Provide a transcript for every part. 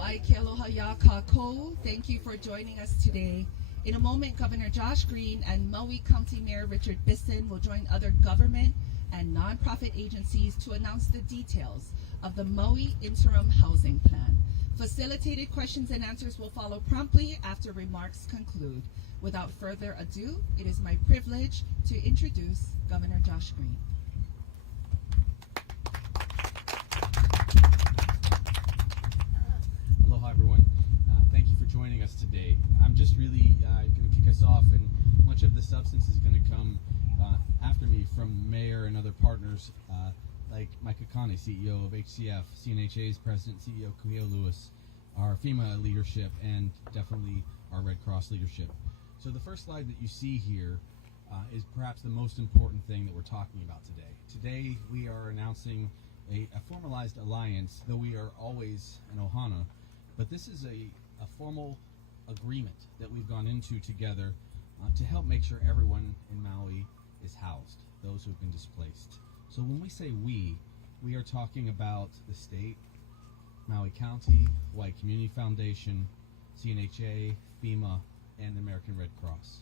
ai ke aloha ya kākou. Thank you for joining us today. In a moment, Governor Josh Green and Maui County Mayor Richard Bissen will join other government and nonprofit agencies to announce the details of the Maui Interim Housing Plan. Facilitated questions and answers will follow promptly after remarks conclude. Without further ado, it is my privilege to introduce Governor Josh Green. Aloha, everyone. Thank you for joining us today. I'm just really going to kick us off, and much of the substance is going to come after me from Mayor and other partners like Mike Akane, CEO of HCF, CNHA's President, CEO Kuhio Lewis, our FEMA leadership, and definitely our Red Cross leadership. So the first slide that you see here is perhaps the most important thing that we're talking about today. Today we are announcing a formalized alliance, though we are always an ohana, but this is a formal agreement that we've gone into together to help make sure everyone in Maui is housed, those who have been displaced. So when we say we are talking about the state, Maui County, Hawaii Community Foundation, CNHA, FEMA, and the American Red Cross.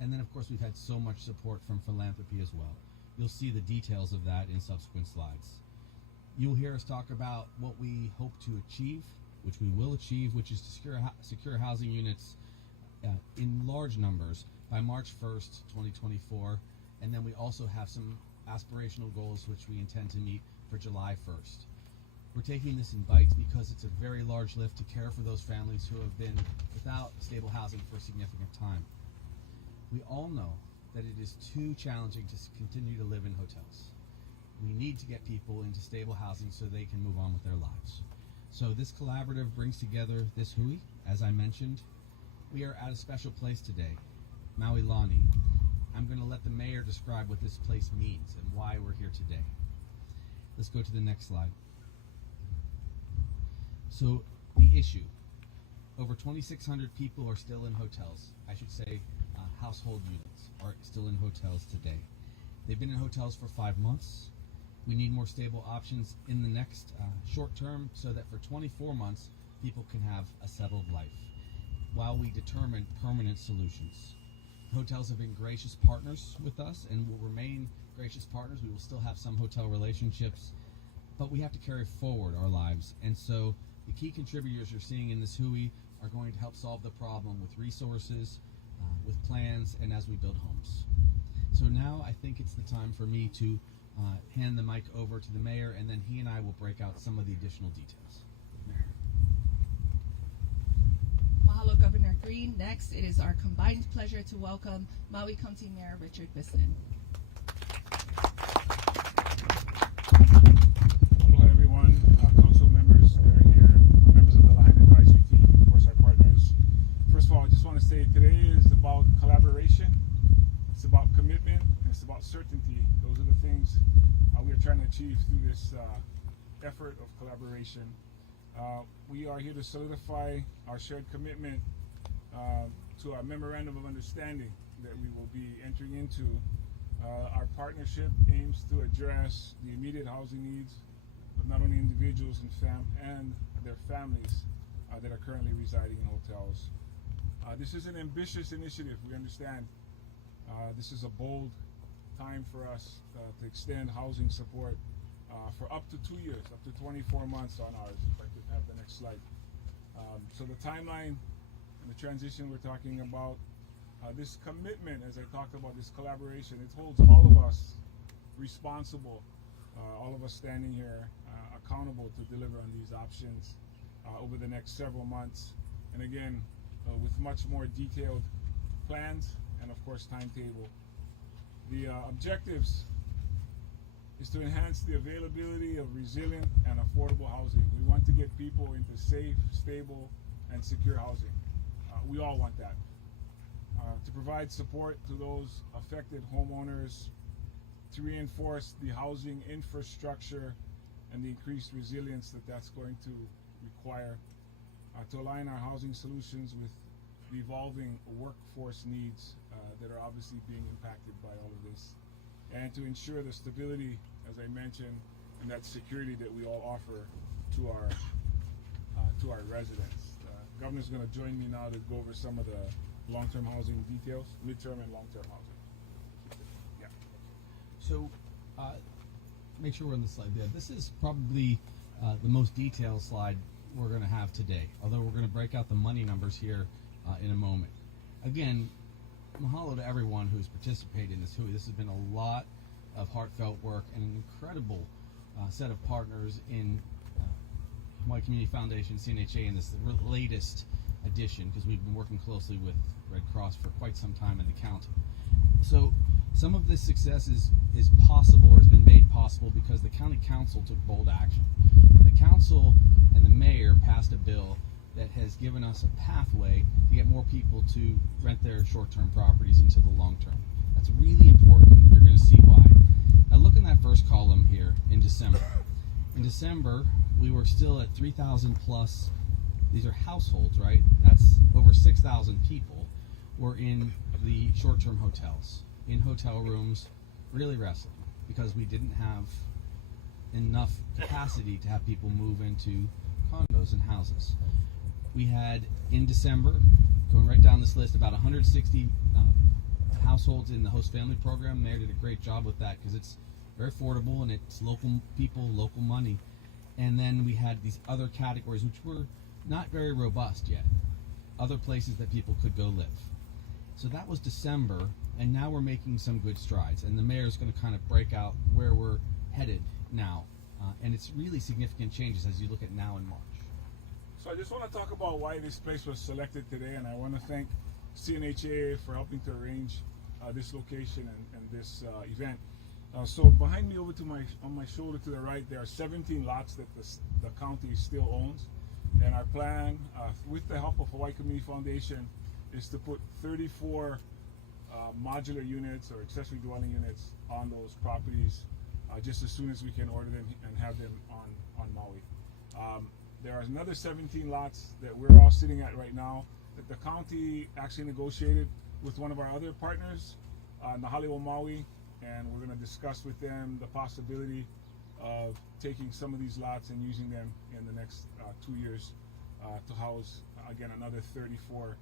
And then of course we've had so much support from philanthropy as well. You'll see the details of that in subsequent slides. You'll hear us talk about what we hope to achieve, which we will achieve, which is to secure housing units in large numbers by March 1st, 2024. And then we also have some aspirational goals which we intend to meet for July 1st. We're taking this in bites because it's a very large lift to care for those families who have been without stable housing for a significant time. We all know that it is too challenging to continue to live in hotels. We need to get people into stable housing so they can move on with their lives. So this collaborative brings together this hui, as I mentioned. We are at a special place today, Maui Lani. I'm going to let the mayor describe what this place means and why we're here today. Let's go to the next slide. So the issue, over 2,600 people are still in hotels. I should say household units are still in hotels today. They've been in hotels for 5 months. We need more stable options in the next short term so that for 24 months, people can have a settled life while we determine permanent solutions. Hotels have been gracious partners with us and will remain gracious partners. We will still have some hotel relationships, but we have to carry forward our lives. And so the key contributors you're seeing in this hui are going to help solve the problem with resources, with plans, and as we build homes. So now I think it's the time for me to hand the mic over to the mayor, and then he and I will break out some of the additional details. Mahalo, Governor Green. Next, it is our combined pleasure to welcome Maui County Mayor Richard Bissen. Hello, everyone. Council members that are here, members of the Line Advisory Team, of course, our partners. First of all, I just want to say today is about collaboration. It's about commitment, and it's about certainty. Those are the things we are trying to achieve through this effort of collaboration. We are here to solidify our shared commitment to our memorandum of understanding that we will be entering into. Our partnership aims to address the immediate housing needs of not only individuals and their families that are currently residing in hotels. This is an ambitious initiative, we understand. This is a bold time for us to extend housing support for up to 2 years, up to 24 months on ours. If I could have the next slide. So the timeline and the transition we're talking about, this commitment, as I talked about, this collaboration, it holds all of us responsible, all of us standing here accountable to deliver on these options over the next several months. And again, with much more detailed plans and of course timetable. The objectives is to enhance the availability of resilient and affordable housing. We want to get people into safe, stable, and secure housing. We all want that. To provide support to those affected homeowners, to reinforce the housing infrastructure and the increased resilience that that's going to require, to align our housing solutions with the evolving workforce needs that are obviously being impacted by all of this, and to ensure the stability, as I mentioned, and that security that we all offer to our to our residents. Governor's going to join me now to go over some of the long-term housing details, midterm and long-term housing. Yeah. So, make sure we're on the slide there. This is probably the most detailed slide we're going to have today, although we're going to break out the money numbers here in a moment. Again, mahalo to everyone who's participated in this HUI. This has been a lot of heartfelt work and an incredible set of partners in Hawaii Community Foundation, CNHA, in this latest edition, because we've been working closely with Red Cross for quite some time in the county. So some of this success is possible, or has been made possible, because the county council took bold action. The council and the mayor passed a bill that has given us a pathway to get more people to rent their short-term properties into the long-term. That's really important. You're going to see why. Now look in that first column here in December. In December, we were still at 3,000 plus. These are households, right? That's over 6,000 people were in the short-term hotels, in hotel rooms, really wrestling, because we didn't have enough capacity to have people move into condos and houses. We had, in December, going right down this list, about 160 households in the host family program. Mayor did a great job with that because it's very affordable and it's local people, local money. And then we had these other categories which were not very robust yet, other places that people could go live. So that was December, and now we're making some good strides, and the mayor's going to kind of break out where we're headed now, and it's really significant changes as you look at now in March. So I just want to talk about why this place was selected today, and I want to thank CNHA for helping to arrange this location and this event. So behind me, over to on my shoulder to the right, there are 17 lots that the county still owns, and our plan, with the help of Hawaii Community Foundation, is to put 34 modular units or accessory dwelling units on those properties just as soon as we can order them and have them on Maui. There are another 17 lots that we're all sitting at right now that the county actually negotiated with one of our other partners, Nahaliwa Maui, and we're going to discuss with them the possibility of taking some of these lots and using them in the next 2 years to house, again, another 34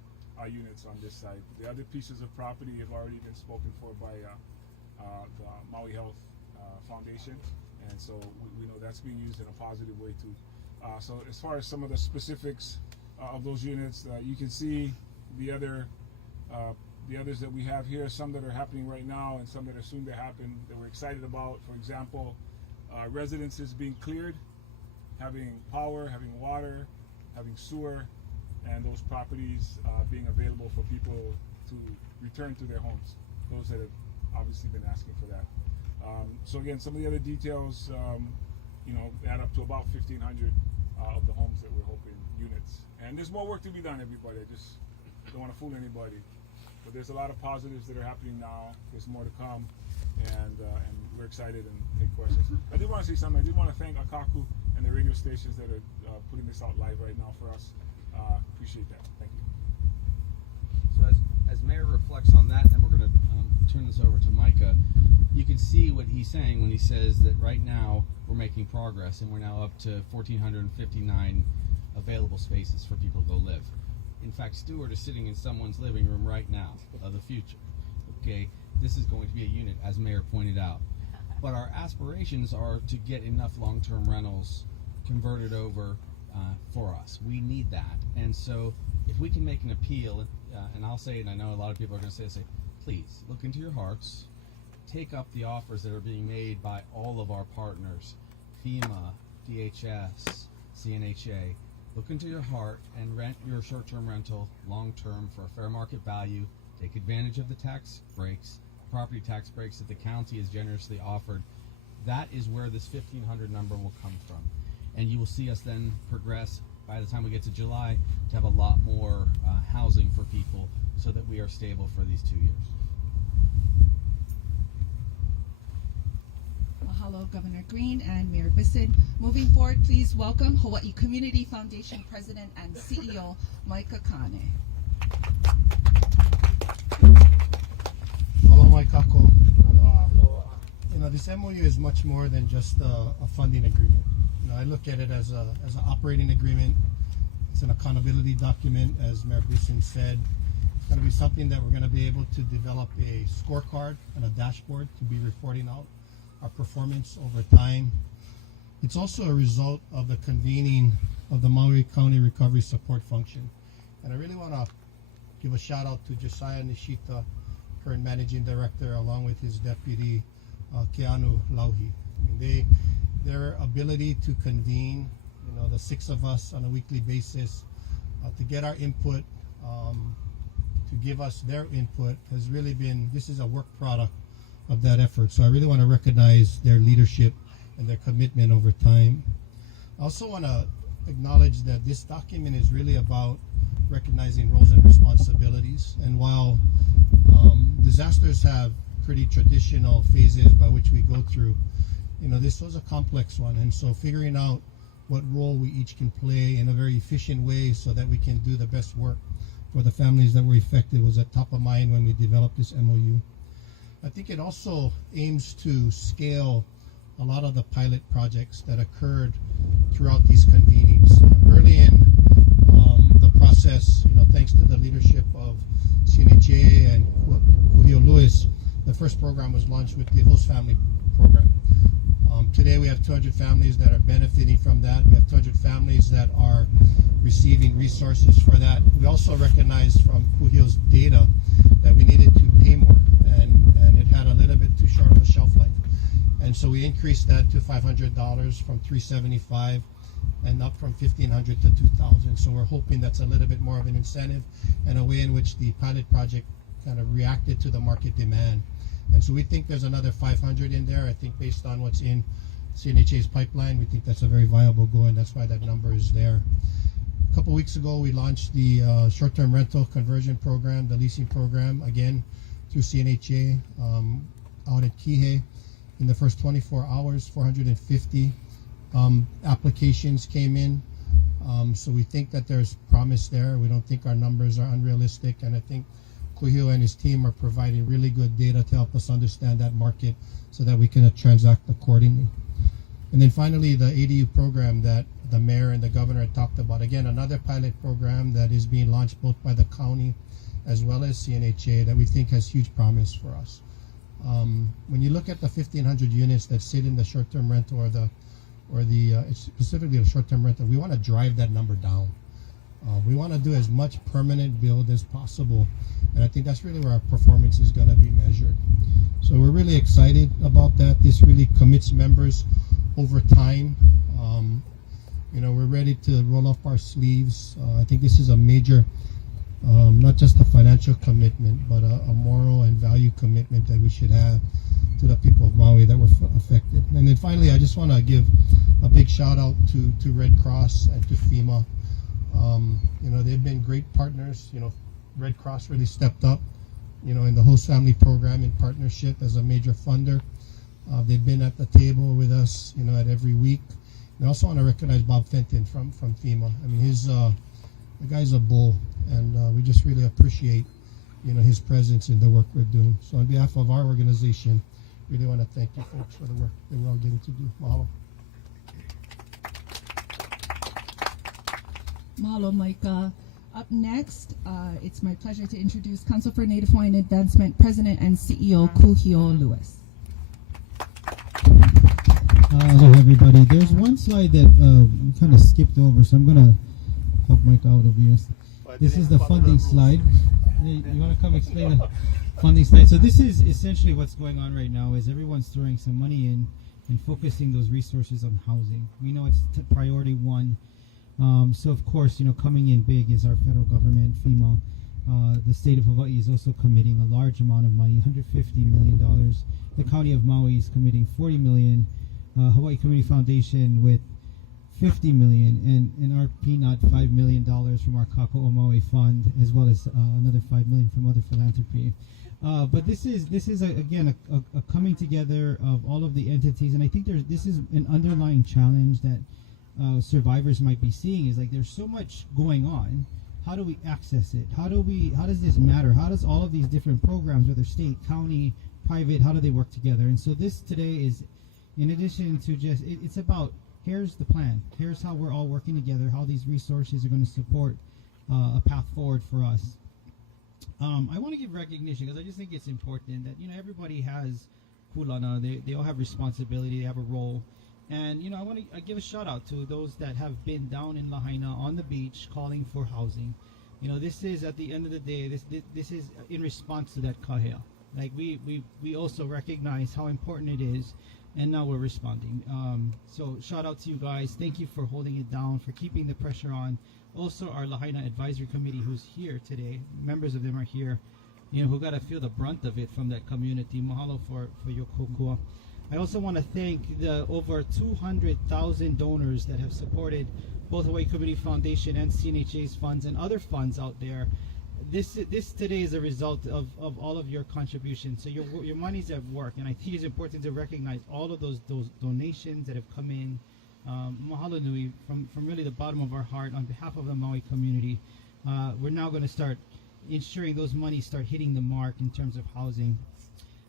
units on this side. The other pieces of property have already been spoken for by the Maui Health Foundation, and so we know that's being used in a positive way too. So as far as some of the specifics of those units, you can see the others that we have here, some that are happening right now and some that are soon to happen that we're excited about. For example, residences being cleared, having power, having water, having sewer, and those properties being available for people to return to their homes, those that have obviously been asking for that. So again, some of the other details, add up to about 1,500 of the homes that we're hoping, units. And there's more work to be done, everybody. I just don't want to fool anybody. But there's a lot of positives that are happening now. There's more to come, and we're excited and take questions. I did want to say something. I did want to thank Akaku and the radio stations that are putting this out live right now for us. Appreciate that. Thank you. So as Mayor reflects on that, then we're going to turn this over to Micah. You can see what he's saying when he says that right now we're making progress and we're now up to 1,459 available spaces for people to go live. In fact, Stuart is sitting in someone's living room right now of the future. Okay, this is going to be a unit, as Mayor pointed out. But our aspirations are to get enough long-term rentals converted over for us. We need that. And so if we can make an appeal, and I'll say it, and I know a lot of people are going to say, please look into your hearts, take up the offers that are being made by all of our partners, FEMA, DHS, CNHA. Look into your heart and rent your short-term rental long-term for a fair market value. Take advantage of the tax breaks, property tax breaks that the county has generously offered. That is where this 1,500 number will come from. And you will see us then progress by the time we get to July to have a lot more housing for people so that we are stable for these 2 years. Mahalo, Governor Green and Mayor Bissen. Moving forward, please welcome Hawaii Community Foundation President and CEO Micah Kane. Aloha kako. This MOU is much more than just a funding agreement. I look at it as an operating agreement It's an accountability document, as Mayor Bissen said. It's going to be something that we're going to be able to develop a scorecard and a dashboard to be reporting out our performance over time. It's also a result of the convening of the Maui County Recovery Support Function. And I really want to give a shout out to Josiah Nishita, current managing director, along with his deputy, Keanu Lauhi. I mean, their ability to convene, the 6 of us on a weekly basis, to get our input, to give us their input has really been, this is a work product of that effort. So I really want to recognize their leadership and their commitment over time. I also want to acknowledge that this document is really about recognizing roles and responsibilities. And while disasters have pretty traditional phases by which we go through, this was a complex one. And so figuring out what role we each can play in a very efficient way so that we can do the best work for the families that were affected was at top of mind when we developed this MOU. I think it also aims to scale a lot of the pilot projects that occurred throughout these convenings. Early in the process, thanks to the leadership of CNHA and Kuhio Lewis, the first program was launched with the host family program. Today we have 200 families that are benefiting from that. We have 200 families that are receiving resources for that. We also recognized from Kuhio's data that we needed to pay more, and it had a little bit too short of a shelf life. And so we increased that to $500 from $375 and up from $1,500 to $2,000. So we're hoping that's a little bit more of an incentive and a way in which the pilot project kind of reacted to the market demand. And so we think there's another 500 in there. I think based on what's in CNHA's pipeline, we think that's a very viable goal, and that's why that number is there. A couple weeks ago, we launched the short-term rental conversion program, the leasing program, again through CNHA out at Kihei. In the first 24 hours, 450 applications came in. So we think that there's promise there. We don't think our numbers are unrealistic, and I think Kuhio and his team are providing really good data to help us understand that market so that we can transact accordingly. And then finally, the ADU program that the mayor and the governor had talked about. Again, another pilot program that is being launched both by the county as well as CNHA that we think has huge promise for us. When you look at the 1,500 units that sit in the short-term rental or the specifically the short-term rental, we want to drive that number down. We want to do as much permanent build as possible, and I think that's really where our performance is going to be measured. So we're really excited about that. This really commits members over time. We're ready to roll up our sleeves. I think this is a major, not just a financial commitment, but a moral and value commitment that we should have to the people of Maui that were affected. And then finally, I just want to give a big shout out to Red Cross and to FEMA. They've been great partners. Red Cross really stepped up, in the host family program in partnership as a major funder. They've been at the table with us, at every week. And I also want to recognize Bob Fenton from FEMA. I mean, the guy's a bull, and we just really appreciate, his presence in the work we're doing. So on behalf of our organization, really want to thank you folks for the work that we're all getting to do. Mahalo. Mahalo, Micah. Up next, it's my pleasure to introduce Council for Native Hawaiian Advancement President and CEO Kuhio Lewis. Hello, everybody. There's one slide that we kind of skipped over, so I'm going to help Mike out over here. This is the funding slide. You want to come explain the funding slide? So this is essentially what's going on right now is everyone's throwing some money in and focusing those resources on housing. We know it's priority one. So of course, coming in big is our federal government, FEMA. The state of Hawaii is also committing a large amount of money, $150 million. The county of Maui is committing $40 million. Hawaii Community Foundation with $50 million, and our PNOT $5 million from our Kako'o Maui Fund, as well as another $5 million from other philanthropy. But this is again a coming together of all of the entities, and I think this is an underlying challenge that survivors might be seeing is like there's so much going on. How do we access it? How does this matter? How does all of these different programs, whether state, county, private, how do they work together? And so this today is, in addition to just, it's about here's the plan. Here's how we're all working together, how these resources are going to support a path forward for us. I want to give recognition because I just think it's important that, you know, everybody has kulana, they all have responsibility, they have a role. And, you know, I want to give a shout out to those that have been down in Lahaina on the beach calling for housing. You know, this is, at the end of the day, this is in response to that kahea. Like, we also recognize how important it is, and now we're responding. So shout out to you guys. Thank you for holding it down, for keeping the pressure on. Also, our Lahaina Advisory Committee, who's here today, members of them are here, you know, who got to feel the brunt of it from that community. Mahalo for your kokua. I also want to thank the over 200,000 donors that have supported both Hawaii Community Foundation and CNHA's funds and other funds out there. This today is a result of all of your contributions. So your money's at work, and I think it's important to recognize all of those donations that have come in. Mahalo nui from really the bottom of our heart on behalf of the Maui community. We're now going to start ensuring those monies start hitting the mark in terms of housing.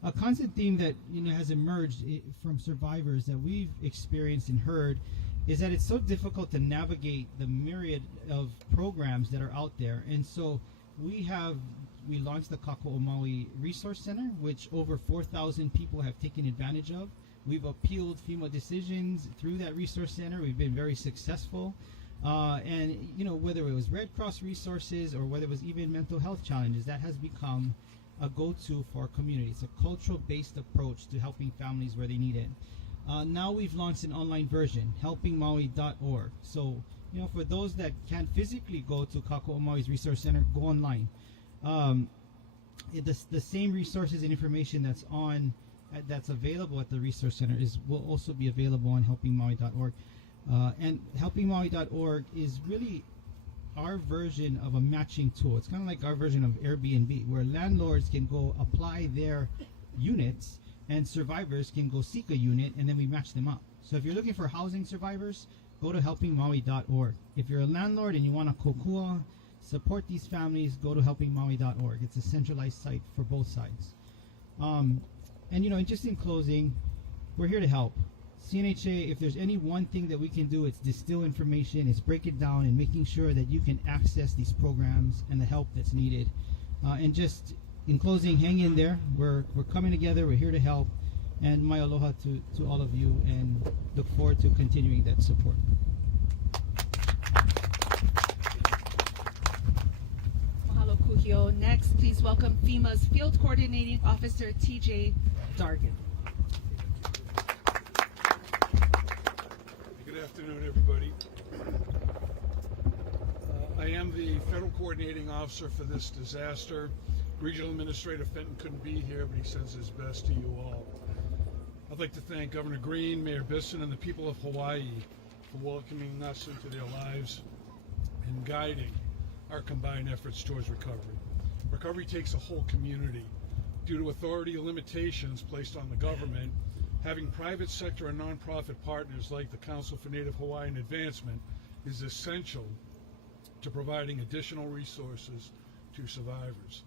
A constant theme that, you know, has emerged from survivors that we've experienced and heard is that it's so difficult to navigate the myriad of programs that are out there. And so we launched the Kāko'o Maui Resource Center, which over 4,000 people have taken advantage of. We've appealed FEMA decisions through that resource center. We've been very successful. And, you know, whether it was Red Cross resources or whether it was even mental health challenges, that has become a go-to for our community. It's a cultural-based approach to helping families where they need it. Now we've launched an online version, helpingmaui.org. So, you know, for those that can't physically go to Kāko'o Maui's Resource Center, go online. The same resources and information that's available at the Resource Center will also be available on helpingmaui.org. And helpingmaui.org is really our version of a matching tool. It's kind of like our version of Airbnb, where landlords can go apply their units and survivors can go seek a unit, and then we match them up. So if you're looking for housing survivors, go to helpingmaui.org. If you're a landlord and you want to kokua, support these families, go to helpingmaui.org. It's a centralized site for both sides. And, you know, just in closing, we're here to help. CNHA, if there's any one thing that we can do, it's distill information, it's break it down, and making sure that you can access these programs and the help that's needed. And just in closing, hang in there. We're coming together. We're here to help. And my aloha to all of you, and look forward to continuing that support. Mahalo Kuhio. Next, please welcome FEMA's Field Coordinating Officer, TJ Dargan. Good afternoon, everybody. I am the Federal Coordinating Officer for this disaster. Regional Administrator Fenton couldn't be here, but he sends his best to you all. I'd like to thank Governor Green, Mayor Bissen, and the people of Hawaii for welcoming us into their lives and guiding our combined efforts towards recovery. Recovery takes a whole community. Due to authority limitations placed on the government, having private sector and nonprofit partners like the Council for Native Hawaiian Advancement is essential to providing additional resources to survivors.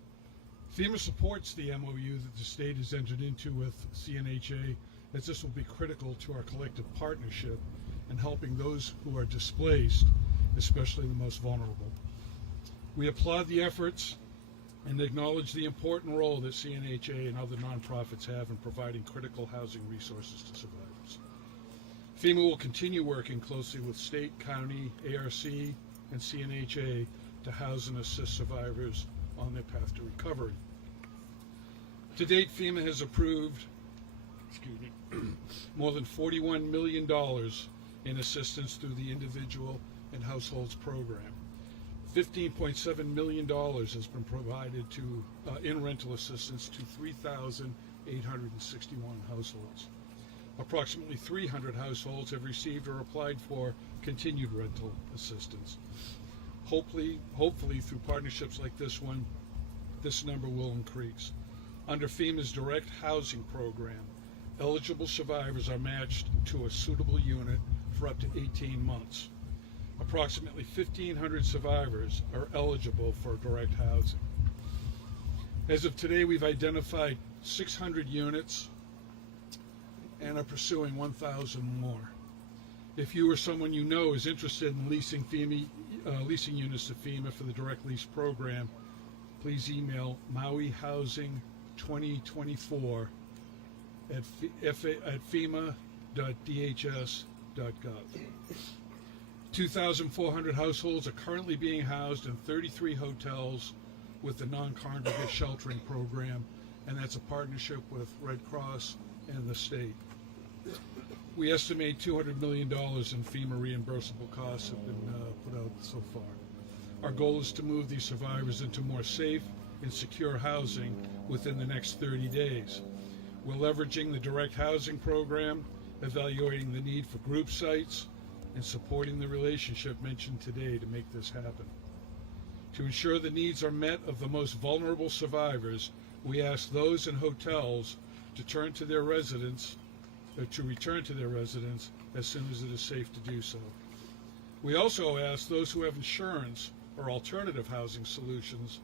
FEMA supports the MOU that the state has entered into with CNHA, as this will be critical to our collective partnership in helping those who are displaced, especially the most vulnerable. We applaud the efforts and acknowledge the important role that CNHA and other nonprofits have in providing critical housing resources to survivors. FEMA will continue working closely with state, county, ARC, and CNHA to house and assist survivors on their path to recovery. To date, FEMA has approved more than $41 million in assistance through the Individual and Households Program. $15.7 million has been provided to in rental assistance to 3,861 households. Approximately 300 households have received or applied for continued rental assistance. Hopefully through partnerships like this one, this number will increase. Under FEMA's direct housing program, eligible survivors are matched to a suitable unit for up to 18 months. Approximately 1,500 survivors are eligible for direct housing. As of today, we've identified 600 units and are pursuing 1,000 more. If you or someone you know is interested in leasing leasing units to FEMA for the direct lease program, please email Maui Housing 2024 at FEMA.dhs.gov. 2,400 households are currently being housed in 33 hotels with the non-congregate sheltering program, and that's a partnership with Red Cross and the state. We estimate $200 million in FEMA reimbursable costs have been put out so far. Our goal is to move these survivors into more safe and secure housing within the next 30 days. We're leveraging the direct housing program, evaluating the need for group sites, and supporting the relationship mentioned today to make this happen. To ensure the needs are met of the most vulnerable survivors, we ask those in hotels to return to their residence as soon as it is safe to do so. We also ask those who have insurance or alternative housing solutions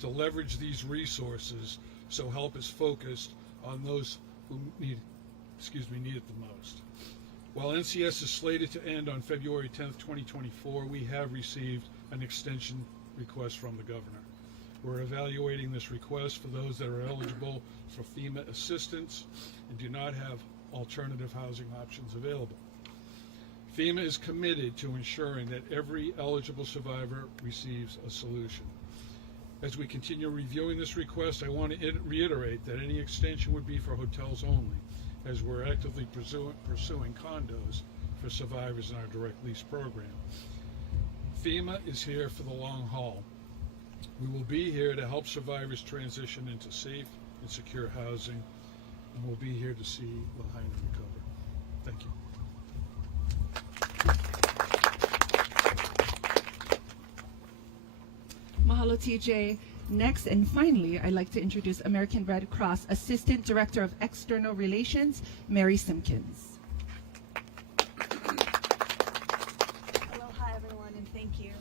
to leverage these resources so help is focused on those who need it the most. While NCS is slated to end on February 10th, 2024, we have received an extension request from the governor. We're evaluating this request for those that are eligible for FEMA assistance and do not have alternative housing options available. FEMA is committed to ensuring that every eligible survivor receives a solution. As we continue reviewing this request, I want to reiterate that any extension would be for hotels only, as we're actively pursuing condos for survivors in our direct lease program. FEMA is here for the long haul. We will be here to help survivors transition into safe and secure housing, and we'll be here to see Lahaina recover. Thank you. Mahalo, TJ. Next and finally, I'd like to introduce American Red Cross Assistant Director of External Relations, Mary Simpkins. Aloha, everyone, and thank you.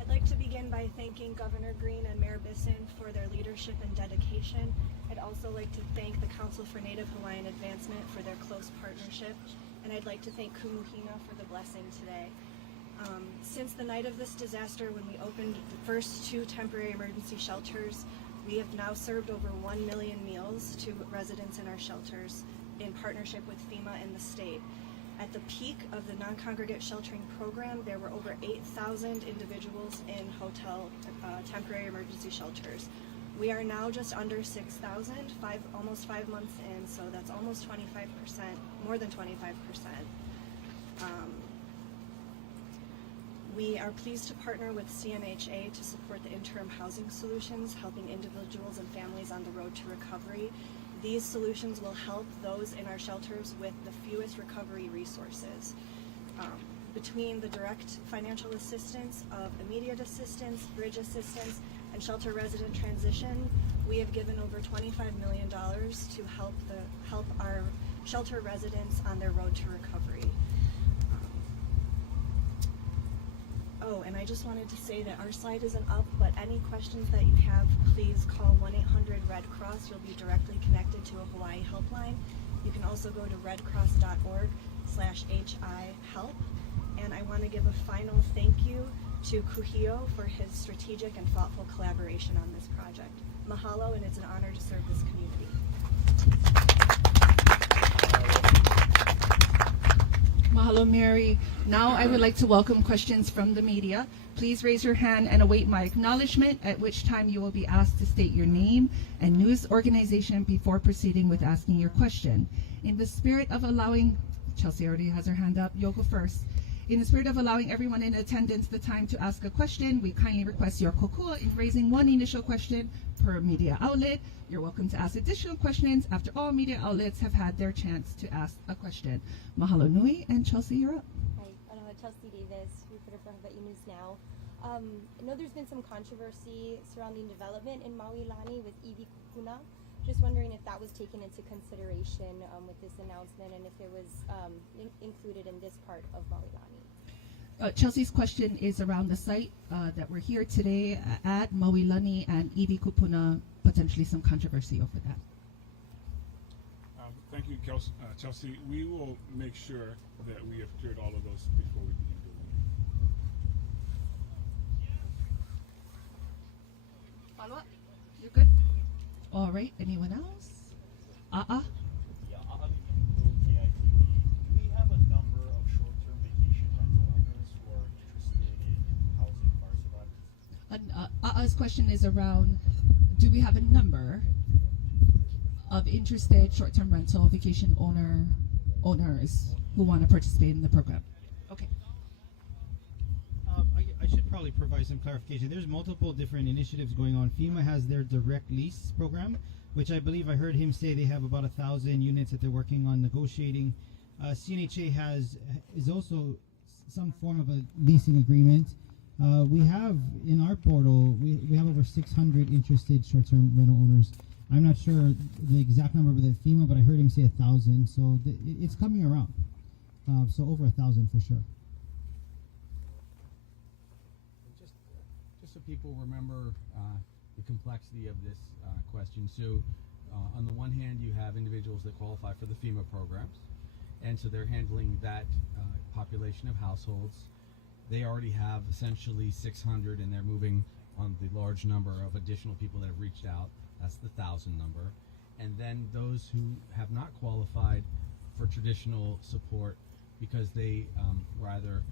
I'd like to begin by thanking Governor Green and Mayor Bissen for their leadership and dedication. I'd also like to thank the Council for Native Hawaiian Advancement for their close partnership, and I'd like to thank Kumuhina for the blessing today. Since the night of this disaster, when we opened the first 2 temporary emergency shelters, we have now served over 1 million meals to residents in our shelters in partnership with FEMA and the state. At the peak of the non-congregate sheltering program, there were over 8,000 individuals in hotel temporary emergency shelters. We are now just under 6,000, almost 5 months in, so that's almost 25%, more than 25%. We are pleased to partner with CNHA to support the interim housing solutions, helping individuals and families on the road to recovery. These solutions will help those in our shelters with the fewest recovery resources. Between the direct financial assistance of immediate assistance, bridge assistance, and shelter resident transition, we have given over $25 million to help our shelter residents on their road to recovery. Oh, and I just wanted to say that our slide isn't up, but any questions that you have, please call 1-800-RED-CROSS. You'll be directly connected to a Hawaii helpline. You can also go to redcross.org/HI-HELP. And I want to give a final thank you to Kuhio for his strategic and thoughtful collaboration on this project. Mahalo, and it's an honor to serve this community. Mahalo, Mary. Now I would like to welcome questions from the media. Please raise your hand and await my acknowledgement, at which time you will be asked to state your name and news organization before proceeding with asking your question. In the spirit of allowing, Chelsea already has her hand up, you'll go first. In the spirit of allowing everyone in attendance the time to ask a question, we kindly request your kokua in raising one initial question per media outlet. You're welcome to ask additional questions after all media outlets have had their chance to ask a question. Mahalo nui, and Chelsea, you're up. Hi, Chelsea Davis, reporter for Hawaii News Now. I know there's been some controversy surrounding development in Maui Lani with Iwi Kupuna. Just wondering if that was taken into consideration with this announcement and if it was included in this part of Maui Lani. Chelsea's question is around the site that we're here today at Maui Lani and Iwi Kupuna, potentially some controversy over that. Thank you, Chelsea. We will make sure that we have cleared all of those before we begin doing Follow up? You're good? All right. Anyone else? Yeah, I'm KITV. Do we have a number of short-term vacation rental owners who are interested in housing fire survivors? His question is around, do we have a number of interested short-term rental vacation owners who want to participate in the program? Okay. I should probably provide some clarification. There's multiple different initiatives going on. FEMA has their direct lease program, which I believe I heard him say they have about 1,000 units that they're working on negotiating. CNHA is also some form of a leasing agreement. We have in our portal, we have over 600 interested short-term rental owners. I'm not sure the exact number with FEMA, but I heard him say 1,000. So it's coming around. So over 1,000 for sure. Just so people remember the complexity of this question. So on the one hand, you have individuals that qualify for the FEMA programs, and so they're handling that population of households. They already have essentially 600, and they're moving on the large number of additional people that have reached out. That's the 1,000 number. And then those who have not qualified for traditional support because they were either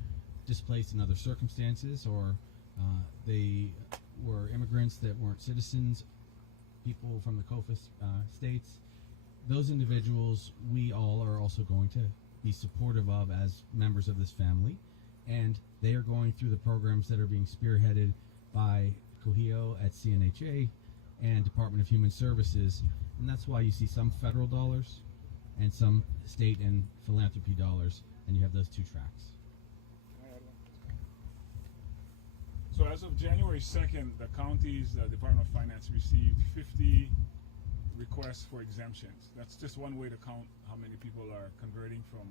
displaced in other circumstances or they were immigrants that weren't citizens, people from the COFA states. Those individuals we all are also going to be supportive of as members of this family. And they are going through the programs that are being spearheaded by COHIO at CNHA and Department of Human Services, and that's why you see some federal dollars and some state and philanthropy dollars, and you have those two tracks. So as of January 2nd, the county's Department of Finance received 50 requests for exemptions. That's just one way to count how many people are converting from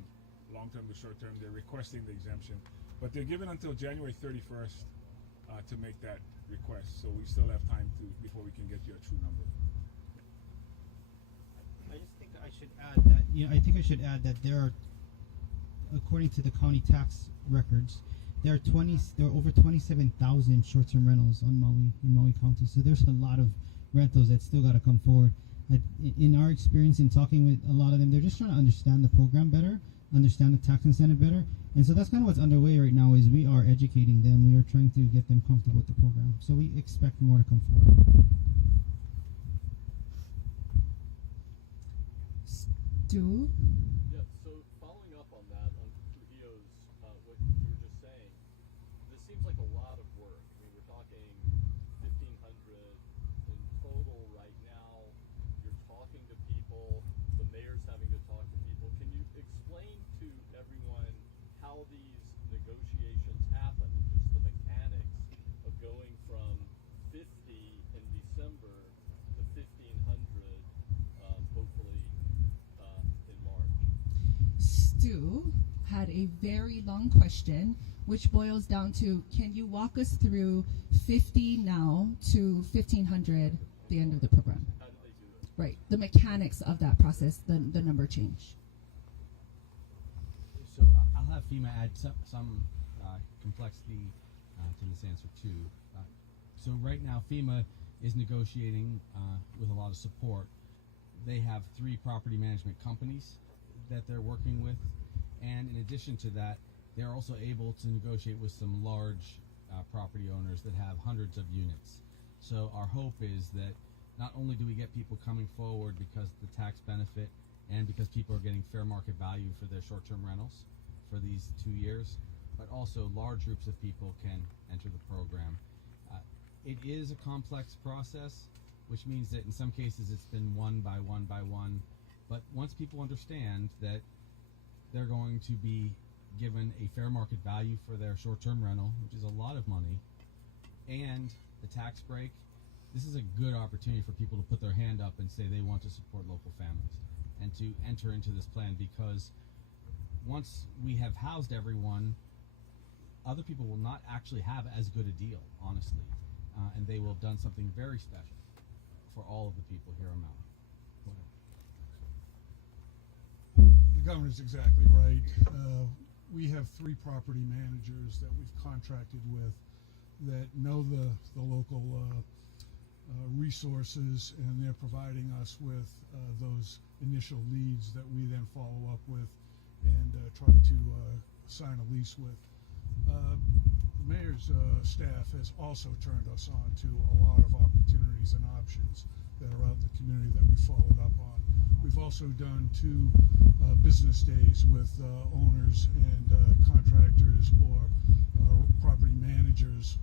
long-term to short-term. They're requesting the exemption, but they're given until January 31st to make that request. So we still have time before we can get you a true number. I just think I should add that. I think I should add that there are, according to the county tax records, there are over 27,000 short-term rentals in Maui County. So there's a lot of rentals that still got to come forward. In our experience in talking with a lot of them, they're just trying to understand the program better, understand the tax incentive better. And so that's kind of what's underway right now is we are educating them. We are trying to get them comfortable with the program. So we expect more to come forward. Stu? Yeah, so following up on that, on Trujillo's, what you were just saying, this seems like a lot of work. I mean, we're talking 1,500 in total right now. You're talking to people, the mayor's having to talk to people. Can you explain to everyone how these negotiations happen, just the mechanics of going from 50 in December to 1,500, hopefully in March? Stu had a very long question, which boils down to, can you walk us through 50 now to 1,500 the end of the program? How did they do it? Right, the mechanics of that process, the number change. So I'll have FEMA add some complexity to this answer too. So right now FEMA is negotiating with a lot of support. They have 3 property management companies that they're working with, and in addition to that, they're also able to negotiate with some large property owners that have hundreds of units. So our hope is that not only do we get people coming forward because of the tax benefit and because people are getting fair market value for their short-term rentals for these 2 years, but also large groups of people can enter the program. It is a complex process, which means that in some cases it's been one by one by one, but once people understand that they're going to be given a fair market value for their short-term rental, which is a lot of money, and the tax break, this is a good opportunity for people to put their hand up and say they want to support local families and to enter into this plan, because once we have housed everyone, other people will not actually have as good a deal, honestly, and they will have done something very special for all of the people here in Maui. governor's exactly right. We have 3 property managers that we've contracted with that know the local resources, and they're providing us with those initial leads that we then follow up with and try to sign a lease with. The mayor's staff has also turned us on to a lot of opportunities and options that are out in the community that we followed up on. We've also done 2 business days with owners and contractors or property managers.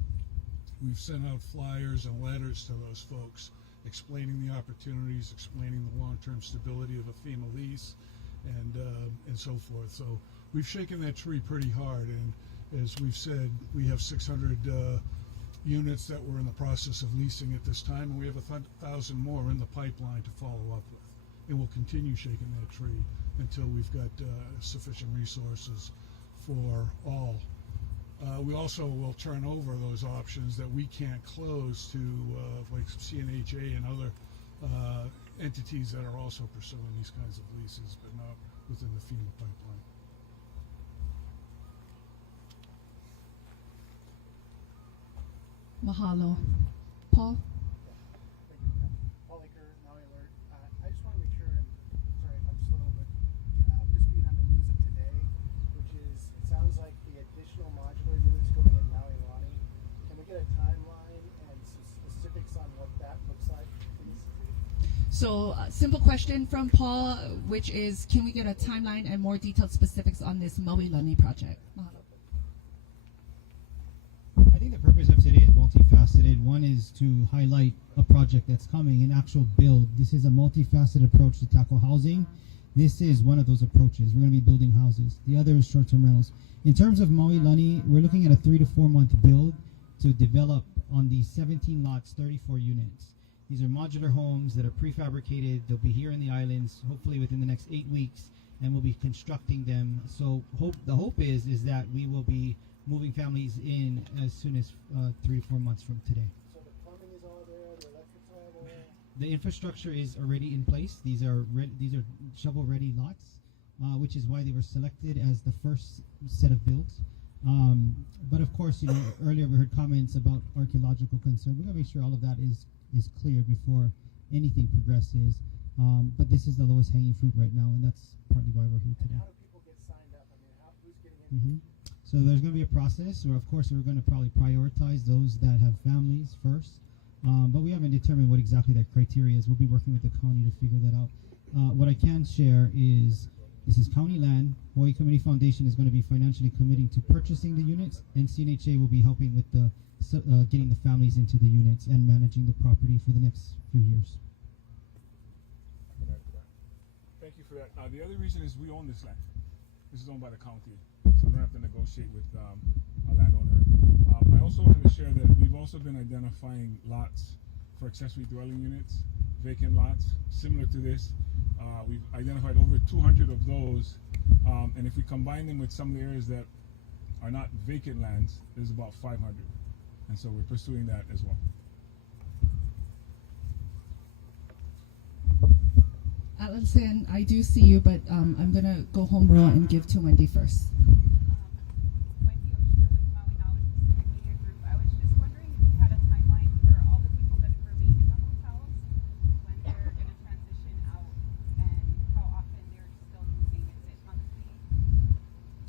We've sent out flyers and letters to those folks explaining the opportunities, explaining the long-term stability of a FEMA lease, and so forth. So we've shaken that tree pretty hard, and as we've said, we have 600 units that we're in the process of leasing at this time, and we have 1,000 more in the pipeline to follow up with. And we'll continue shaking that tree until we've got sufficient resources for all. We also will turn over those options that we can't close to like CNHA and other entities that are also pursuing these kinds of leases, but not within the FEMA pipeline. Mahalo. Paul? Paul Aker, Maui Alert. I just want to make sure, and sorry if I'm slow, but get up to speed on the news of today, which is, it sounds like the additional modular units going in Maui Lani. Can we get a timeline and some specifics on what that looks like, please? So, simple question from Paul, which is, can we get a timeline and more detailed specifics on this Maui Lani project? Mahalo. I think the purpose of today is multifaceted. One is to highlight a project that's coming, an actual build. This is a multifaceted approach to tackle housing. This is one of those approaches. We're going to be building houses. The other is short-term rentals. In terms of Maui Lani, we're looking at a 3 to 4 month build to develop on these 17 lots, 34 units. These are modular homes that are prefabricated. They'll be here in the islands, hopefully within the next 8 weeks, and we'll be constructing them. So the hope is that we will be moving families in as soon as 3 to 4 months from today. So the plumbing is all there, the electric's all there. The infrastructure is already in place. These are shovel-ready lots, which is why they were selected as the first set of builds. But of course, earlier we heard comments about archaeological concern. We're gonna make sure all of that is clear before anything progresses. But this is the lowest hanging fruit right now, and that's partly why we're here today. And how do people get signed up? I mean, who's getting in? So there's going to be a process, or of course we're going to probably prioritize those that have families first. But we haven't determined what exactly that criteria is. We'll be working with the county to figure that out. What I can share is this is county land. Hawaii Community Foundation is going to be financially committing to purchasing the units, and CNHA will be helping with the getting the families into the units and managing the property for the next few years. Thank you for that. The other reason is we own this land. This is owned by the county, so we don't have to negotiate with a landowner. I also wanted to share that we've also been identifying lots for accessory dwelling units, vacant lots, similar to this. We've identified over 200 of those, and if we combine them with some of the areas that are not vacant lands, there's about 500. And so we're pursuing that as well. Allison, I do see you, but I'm going to go home rule and give to Wendy first. Wendy Osher with Maui Knowledge Pacific Media Group. I was just wondering if you had a timeline for all the people that remain in the hotels, when they're going to transition out, and how often they're still moving. Is it monthly?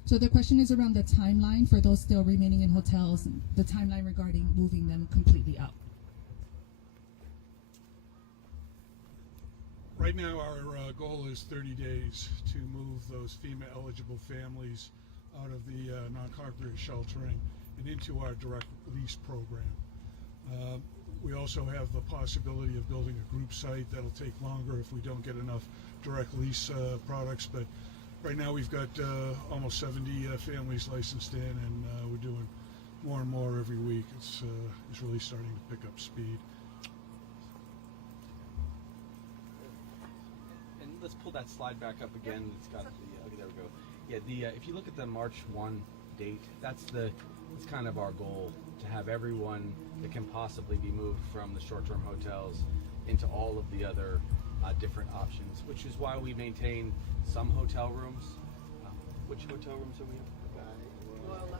So the question is around the timeline for those still remaining in hotels, the timeline regarding moving them completely out. Right now, our goal is 30 days to move those FEMA-eligible families out of the non-congregate sheltering and into our direct lease program. We also have the possibility of building a group site that'll take longer if we don't get enough direct lease products, but right now we've got almost 70 families licensed in, and we're doing more and more every week. It's really starting to pick up speed. Let's pull that slide back up again. It's got the okay, there we go. Yeah, if you look at the March 1 date, that's kind of our goal, to have everyone that can possibly be moved from the short-term hotels into all of the other different options, which is why we maintain some hotel rooms. Which hotel rooms are we in?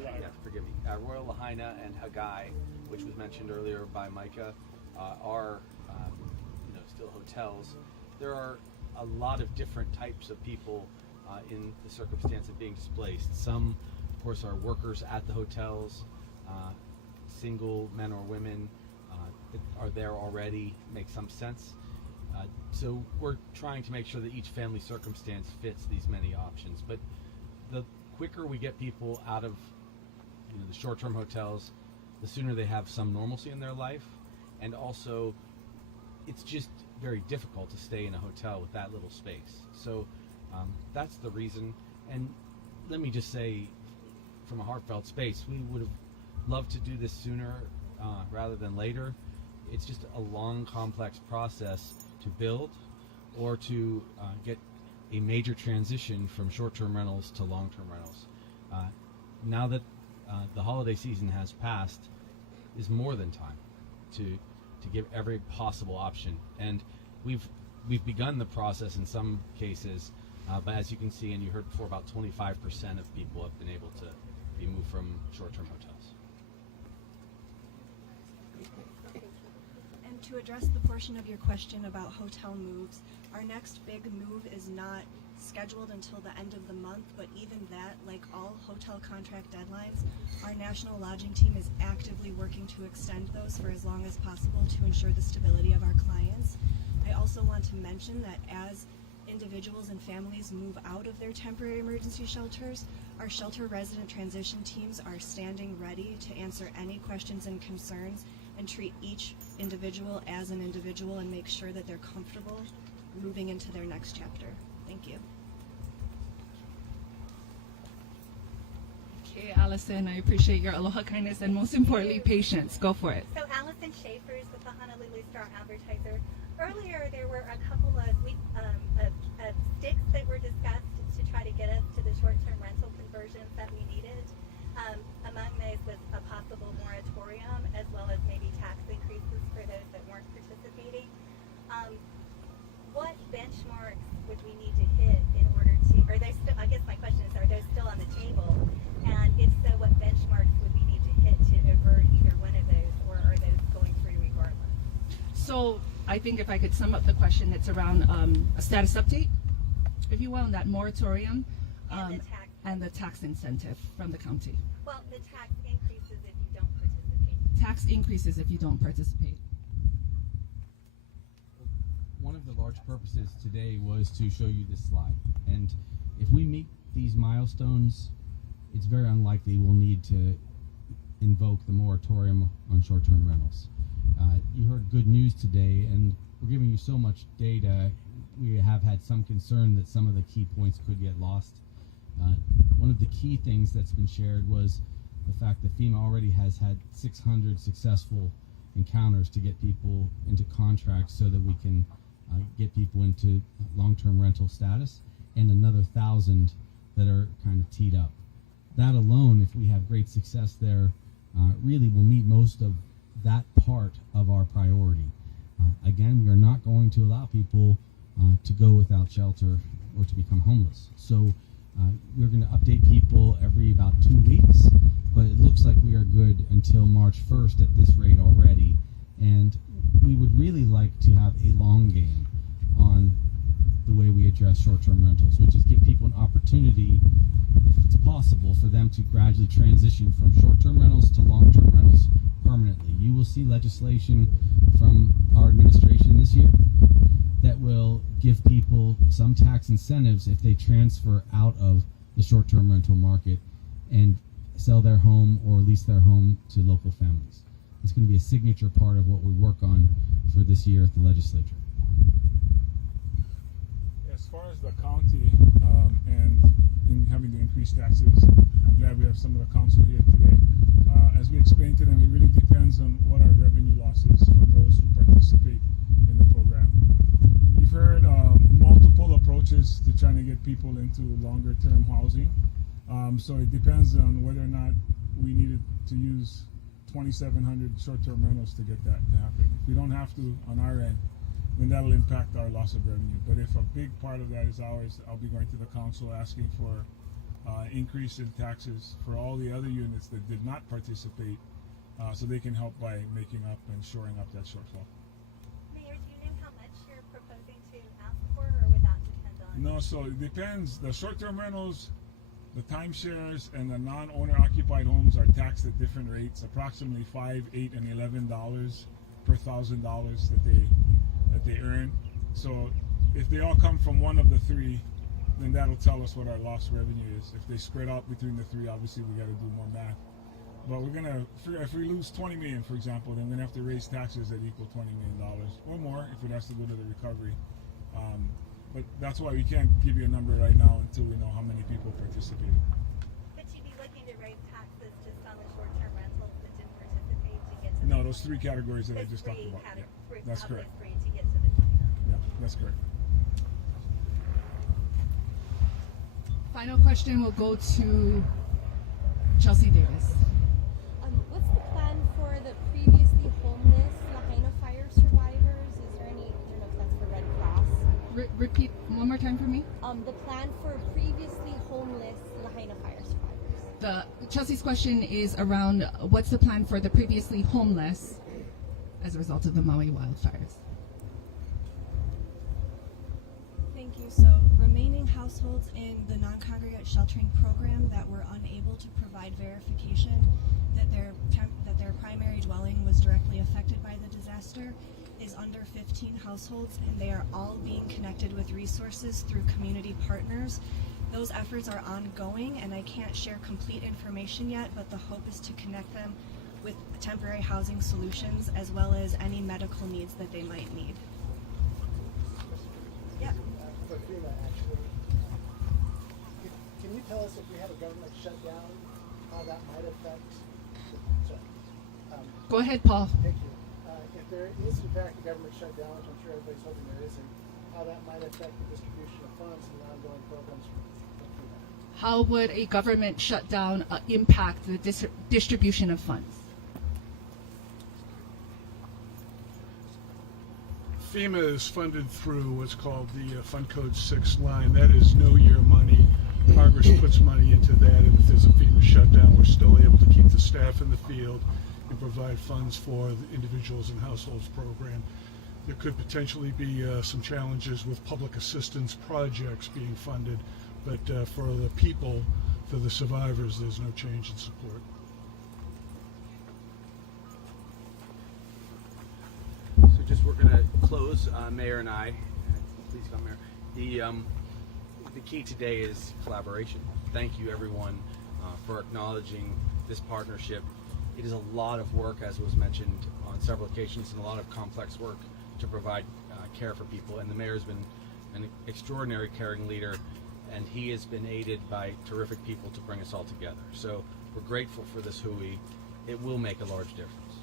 Yeah, forgive me. Royal Lahaina and Hagai, which was mentioned earlier by Micah, are still hotels. There are a lot of different types of people in the circumstance of being displaced. Some, of course, are workers at the hotels, single men or women that are there already. Makes some sense. So we're trying to make sure that each family circumstance fits these many options. But the quicker we get people out of the short-term hotels, the sooner they have some normalcy in their life. And also, it's just very difficult to stay in a hotel with that little space. So that's the reason. And let me just say, from a heartfelt space, we would have loved to do this sooner rather than later. It's just a long, complex process to build or to get a major transition from short-term rentals to long-term rentals. Now that the holiday season has passed, is more than time to give every possible option. And we've begun the process in some cases, but as you can see, and you heard before, about 25% of people have been able to be moved from short-term hotels. And to address the portion of your question about hotel moves, our next big move is not scheduled until the end of the month, but even that, like all hotel contract deadlines, our national lodging team is actively working to extend those for as long as possible to ensure the stability of our clients. I also want to mention that as individuals and families move out of their temporary emergency shelters, our shelter resident transition teams are standing ready to answer any questions and concerns and treat each individual as an individual and make sure that they're comfortable moving into their next chapter. Thank you. Okay, Allison, I appreciate your aloha kindness and most importantly, patience. Go for it. So Allison Schaefer's with the Honolulu Star Advertiser. Earlier, there were a couple of sticks that were discussed to try to get us to the short-term rental conversions that we needed. Among those was a possible moratorium, as well as maybe tax increases for those that weren't participating. What benchmarks would we need to hit in order to, are those still, I guess my question is, are those still on the table? And if so, what benchmarks would we need to hit to avert either one of those, or are those going through regardless? So I think if I could sum up the question, it's around a status update, if you will, and that moratorium and the tax incentive from the county. Well, the tax increases if you don't participate. Tax increases if you don't participate. One of the large purposes today was to show you this slide. And if we meet these milestones, it's very unlikely we'll need to invoke the moratorium on short-term rentals. You heard good news today, and we're giving you so much data, we have had some concern that some of the key points could get lost. One of the key things that's been shared was the fact that FEMA already has had 600 successful encounters to get people into contracts so that we can get people into long-term rental status, and another 1,000 that are kind of teed up. That alone, if we have great success there, really will meet most of that part of our priority. Again, we are not going to allow people to go without shelter or to become homeless. So we're going to update people every about 2 weeks, but it looks like we are good until March 1st at this rate already. And we would really like to have a long game on the way we address short-term rentals, which is give people an opportunity, if it's possible, for them to gradually transition from short-term rentals to long-term rentals permanently. You will see legislation from our administration this year that will give people some tax incentives if they transfer out of the short-term rental market and sell their home or lease their home to local families. It's going to be a signature part of what we work on for this year at the legislature. As far as the county and in having to increase taxes, I'm glad we have some of the council here today. As we explained to them, it really depends on what our revenue loss is from those who participate in the program. You've heard multiple approaches to trying to get people into longer-term housing. So it depends on whether or not we needed to use 2,700 short-term rentals to get that to happen. If we don't have to on our end, then that'll impact our loss of revenue. But if a big part of that is ours, I'll be going to the council asking for increase in taxes for all the other units that did not participate, so they can help by making up and shoring up that shortfall. Mayor, do you know how much you're proposing to ask for, or would that depend on? No, so it depends. The short-term rentals, the timeshares, and the non-owner occupied homes are taxed at different rates, approximately $5, $8, and $11 per $1,000 that they earn. So if they all come from one of the three, then that'll tell us what our lost revenue is. If they spread out between the three, obviously we got to do more math. But we're gonna, if we lose 20 million, for example, then we're gonna have to raise taxes that equal $20 million or more if it has to go to the recovery. But that's why we can't give you a number right now until we know how many people participated. But you'd be looking to raise taxes just on the short-term rentals that didn't participate to get to No, those three categories that I just talked about. Yeah, that's correct. To get to the 20. Yeah, that's correct. Final question will go to Chelsea Davis. What's the plan for the previously homeless Lahaina fire survivors? Is there any, I don't know if that's for Red Cross. Repeat one more time for me. The plan for previously homeless Lahaina fire survivors. Chelsea's question is around what's the plan for the previously homeless as a result of the Maui wildfires? Thank you. So, remaining households in the non-congregate sheltering program that were unable to provide verification that their primary dwelling was directly affected by the disaster is under 15 households, and they are all being connected with resources through community partners. Those efforts are ongoing, and I can't share complete information yet, but the hope is to connect them with temporary housing solutions as well as any medical needs that they might need. Yeah. For FEMA, actually, can you tell us if we have a government shutdown, how that might affect? Go ahead, Paul. Thank you. If there is in fact a government shutdown, which I'm sure everybody's hoping there isn't, how that might affect the distribution of funds and the ongoing programs from FEMA. How would a government shutdown impact the distribution of funds? FEMA is funded through what's called the Fund Code 6 line. That is no year money. Congress puts money into that, and if there's a FEMA shutdown, we're still able to keep the staff in the field and provide funds for the individuals and households program. There could potentially be some challenges with public assistance projects being funded, but for the people, for the survivors, there's no change in support. So just we're going to close, Mayor and I. Please come, Mayor. The key today is collaboration. Thank you, everyone, for acknowledging this partnership. It is a lot of work, as was mentioned on several occasions, and a lot of complex work to provide care for people. And the mayor's been an extraordinary caring leader, and he has been aided by terrific people to bring us all together. So we're grateful for this hui. It will make a large difference.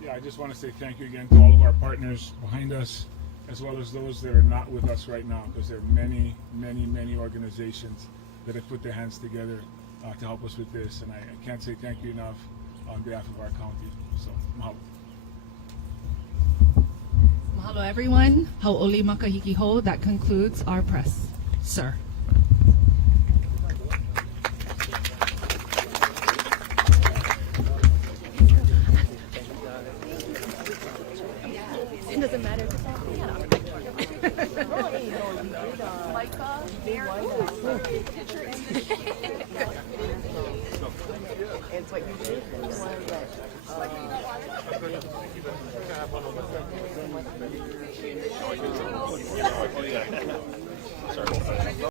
Yeah, I just want to say thank you again to all of our partners behind us, as well as those that are not with us right now, because there are many, many, many organizations that have put their hands together to help us with this, and I can't say thank you enough on behalf of our county. So, mahalo. Mahalo, everyone. Hau'oli makahiki ho. That concludes our press. Sir. It doesn't matter. It's what you do. The one that